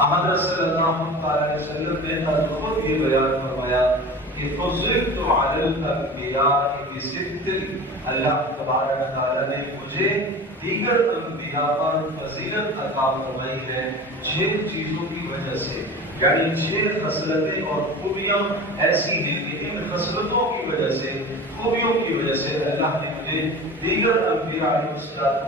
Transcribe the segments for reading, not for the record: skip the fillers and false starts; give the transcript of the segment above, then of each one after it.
حضرت صلی اللہ علیہ وسلم نے خود یہ بیان فرمایا کہ فضلت علی الانبیاء بست، اللہ تبارک تعالی نے مجھے دیگر انبیاء پر فضیلت عطا فرمائی ہے 6 چیزوں کی وجہ سے، یعنی 6 خصلتیں اور خوبیاں ایسی ہیں کہ ان خصلتوں کی وجہ سے، خوبیوں کی وجہ سے اللہ نے مجھے دیگر انبیاء علیہ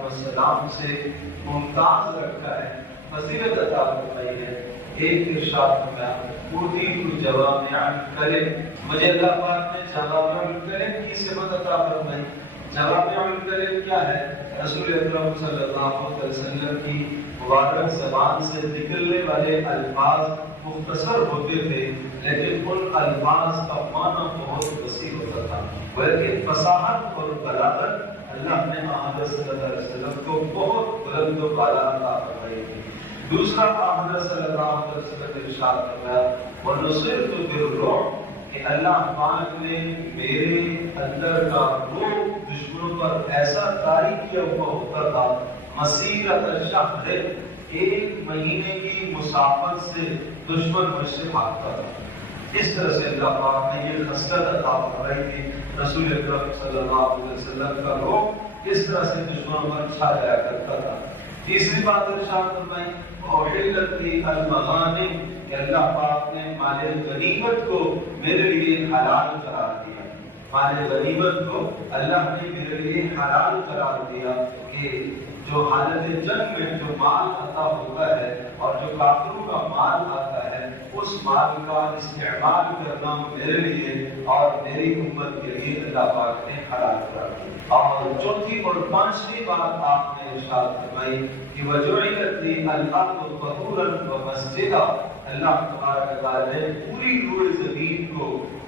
السلام سے ممتاز رکھا ہے، فضیلت عطا فرمائی ہے۔ ایک ارشاد فرمایا اوتیت الجوامع الکلم، مجھے اللہ پاک نے جوامع الکلم کی صفت عطا فرمائی۔ جوامع الکلم کیا ہے؟ رسول اکرم صلی اللہ علیہ وسلم کی مبارک زبان سے نکلنے والے الفاظ مختصر ہوتے تھے، لیکن ان الفاظ کا معنی بہت وسیع ہوتا تھا، بلکہ فصاحت اور بلاغت اللہ نے محمد صلی اللہ علیہ وسلم کو بہت بلند و بالا عطا فرمائی تھی۔ دوسرا محمد صلی اللہ علیہ وسلم نے ارشاد فرمایا وَنُصِرْتُ بِالرُّعْبِ، کہ اللہ پاک نے میرے اندر کا روح دشمنوں پر ایسا طاری کیا ہوا ہوتا تھا، مسیرۃ شہر، 1 مہینے کی مسافت سے دشمن مجھ سے بھاگتا تھا۔ اس طرح سے اللہ پاک نے یہ خصلت عطا فرمائی تھی، رسول اکرم صلی اللہ علیہ وسلم کا روح اس طرح سے دشمنوں پر چھا جایا کرتا تھا۔ تیسری بات ارشاد فرمائی احلت لی المغانم، کہ اللہ پاک نے مال غنیمت کو میرے لیے حلال قرار دیا، مال غنیمت کو اللہ نے میرے لیے حلال قرار دیا، کہ جو حالت جنگ میں جو مال عطا ہوتا ہے اور جو کافروں کا مال آتا ہے، اس مال کا استعمال کرنا میرے لیے اور میری امت کے لیے اللہ پاک نے حلال قرار دیا۔ اور چوتھی اور 5ویں بات آپ نے ارشاد فرمائی کہ وَجُعِلَتْ لِي الْأَرْضُ طَهُورًا وَمَسْجِدًا، اللہ تبارک تعالیٰ نے پوری روئے زمین کو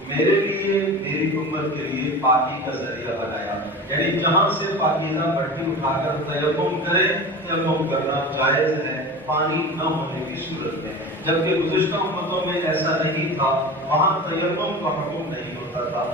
میرے لیے، میری امت کے لیے پاکی کا ذریعہ بنایا، یعنی جہاں سے پاکیزہ مٹی اٹھا کر تیمم کرے، تیمم کرنا جائز ہے پانی نہ ہونے کی صورت میں، جبکہ گزشتہ امتوں میں ایسا نہیں تھا، وہاں تیمم کا حکم نہیں ہوتا تھا۔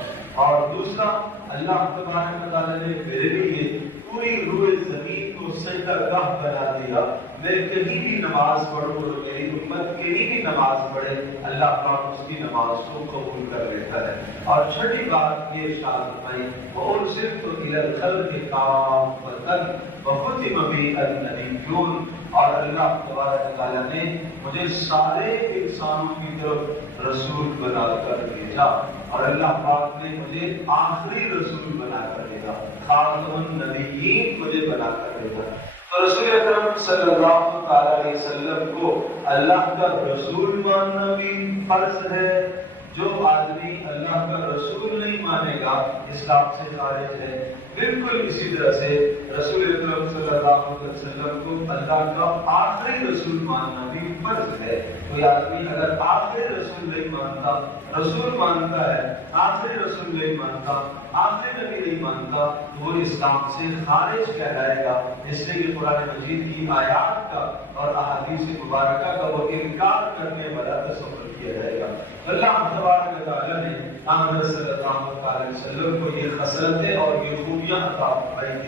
اور دوسرا، اللہ تبارک تعالیٰ نے میرے لیے پوری روئے زمین کو سجدہ گاہ بنا دیا، میں کہیں بھی نماز پڑھوں اور میری امت کہیں بھی نماز پڑھے، اللہ پاک اس کی نماز کو قبول کر لیتا ہے۔ اور چھٹی بات یہ ارشاد فرمائی وَأُرْسِلْتُ إِلَى الْخَلْقِ كَافَّةً وَخُتِمَ بِي النَّبِيُّونَ، اور اللہ تبارک تعالیٰ نے مجھے سارے انسانوں کی طرف رسول بنا کر بھیجا، اور اللہ پاک نے مجھے آخری رسول بنا کر بھیجا، خاتم النبیین مجھے بنا کر بھیجا۔ تو رسول اکرم صلی اللہ علیہ وسلم کو اللہ کا رسول ماننا بھی فرض ہے، جو آدمی اللہ کا رسول نہیں مانے گا اسلام سے خارج ہے۔ بالکل اسی طرح سے رسول اکرم صلی اللہ علیہ وسلم کو اللہ کا آخری رسول ماننا بھی فرض ہے۔ کوئی آدمی اگر آخری رسول نہیں مانتا، رسول مانتا ہے، آخری رسول نہیں مانتا، آخری نبی نہیں مانتا، تو وہ اسلام سے خارج کہلائے گا، اس لیے کہ قرآن مجید کی آیات کا اور احادیث مبارکہ کا وہ انکار کرنے والا تصور کیا جائے گا۔ اللہ تبارک تعالیٰ نے محمد صلی اللہ علیہ وسلم کو یہ خصلتیں اور یہ خوبیاں عطا فرمائی تھی۔